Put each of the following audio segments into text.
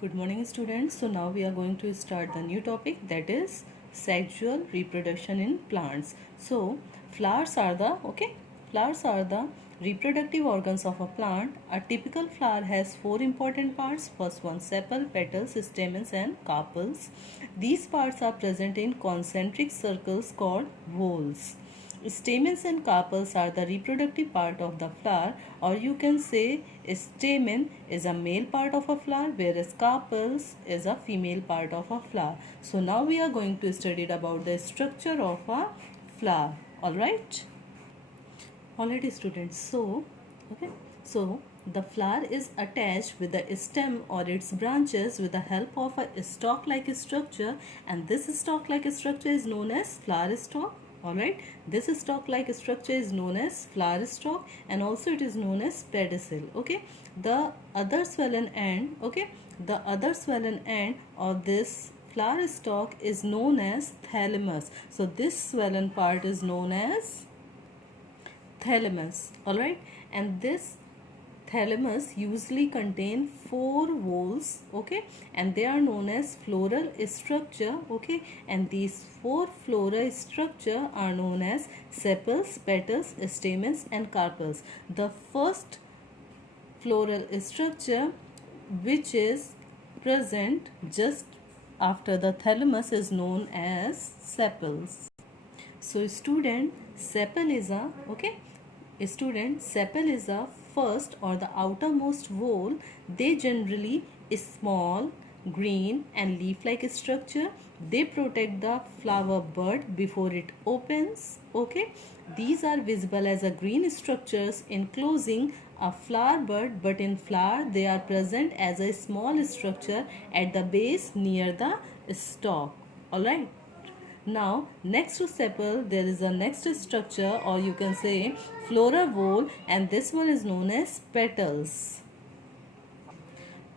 Good morning students. So now we are going to start the new topic, that is sexual reproduction in plants. So flowers are the reproductive organs of a plant. A typical flower has four important parts. First one, sepal, petals, stamens and carpels. These parts are present in concentric circles called whorls. Stamens and carpels are the reproductive part of the flower, or you can say stamen is a male part of a flower, whereas carpels is a female part of a flower. So now we are going to study about the structure of a flower. Alright students. So the flower is attached with the stem or its branches with the help of a stalk-like structure, and this stalk-like structure is known as flower stalk. Alright, this stalk-like structure is known as flower stalk, and also it is known as pedicel. Okay, the other swollen end, of this flower stalk is known as thalamus. So this swollen part is known as thalamus. Alright, and this thalamus usually contain four whorls, okay, and they are known as floral structure, okay, and these four floral structure are known as sepals, petals, stamens and carpels. The first floral structure which is present just after the thalamus is known as sepals. So sepal is a first or the outermost whorl. They generally is small, green and leaf-like structure. They protect the flower bud before it opens. Okay, these are visible as a green structures enclosing a flower bud, but in flower they are present as a small structure at the base near the stalk. Alright. Now, next to sepal, there is a next structure, or you can say floral whorl, and this one is known as petals.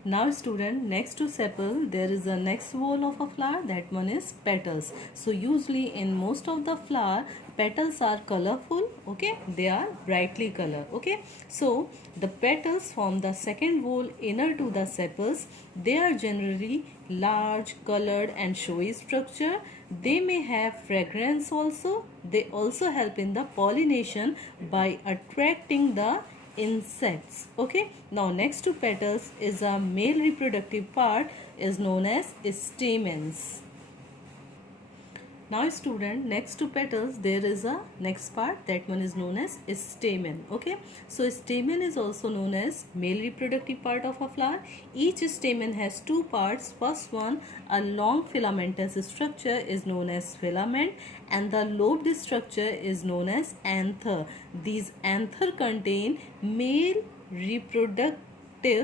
Now student, next to sepal, there is a next whorl of a flower, that one is petals. So usually in most of the flower, petals are colorful, okay, they are brightly colored, okay. So the petals form the second whorl inner to the sepals. They are generally large, colored and showy structure. They may have fragrance also. They also help in the pollination by attracting the insects. Okay, now next to petals is a male reproductive part, is known as stamens. Now student, next to petals there is a next part, that one is known as stamen. Okay, so stamen is also known as male reproductive part of a flower. Each stamen has two parts. First one, a long filamentous structure is known as filament, and the lobed structure is known as anther. These anther contain male reproductive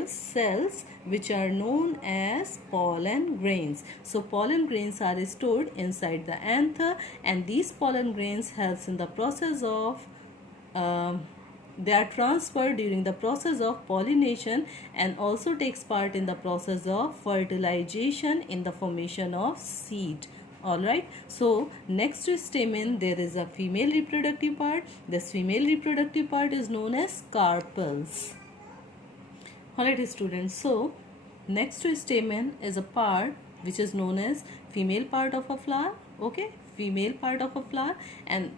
cells which are known as pollen grains. So pollen grains are stored inside the anther, and these pollen grains helps in the process of they are transferred during the process of pollination, and also takes part in the process of fertilization in the formation of seed. Alright, so next to stamen there is a female reproductive part. This female reproductive part is known as carpels. Alright students, so next to stamen is a part which is known as female part of a flower. Okay, female part of a flower, and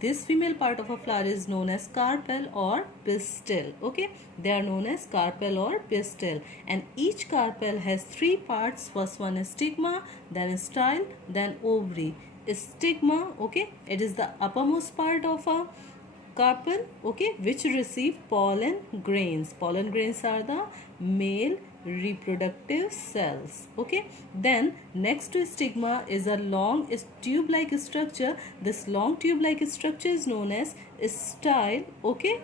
this female part of a flower is known as carpel or pistil. Okay, they are known as carpel or pistil, and each carpel has three parts. First one is stigma, then style, then ovary. Stigma, okay, it is the uppermost part of a carpel, okay, which receive pollen grains. Pollen grains are the male reproductive cells. Okay, then next to stigma is a long tube-like structure. This long tube-like structure is known as style. Okay,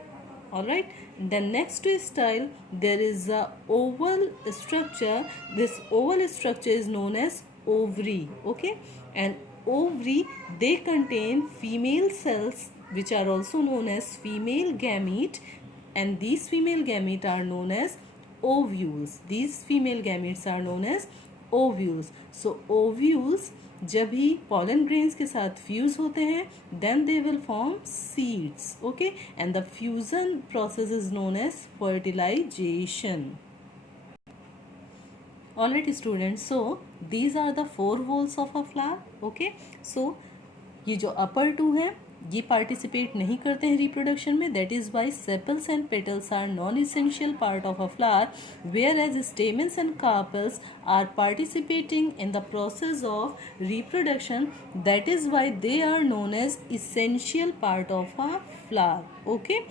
alright, then next to style there is a oval structure. This oval structure is known as ovary. Okay, and ovary, they contain female cells which are also known as female gamete, and these female gamete are known as ovules. These female gametes are known as ovules. So ovules जब भी pollen grains के साथ fuse होते हैं, then they will form seeds. Okay, and the fusion process is known as fertilization. Alright students, so these are the 4 whorls of a flower. Okay, so ये जो upper 2 हैं ये participate नहीं करते हैं reproduction में, that is why sepals and petals are non-essential part of a flower, whereas stamens and carpels are participating in the process of reproduction, that is why they are known as essential part of a flower. Okay,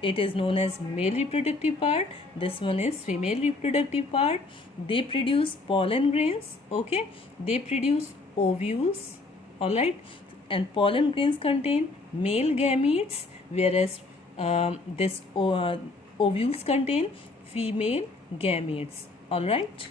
it is known as male reproductive part, this one is female reproductive part. They produce pollen grains. Okay, they produce ovules. All right, and pollen grains contain male gametes, whereas this ovules contain female gametes. All right.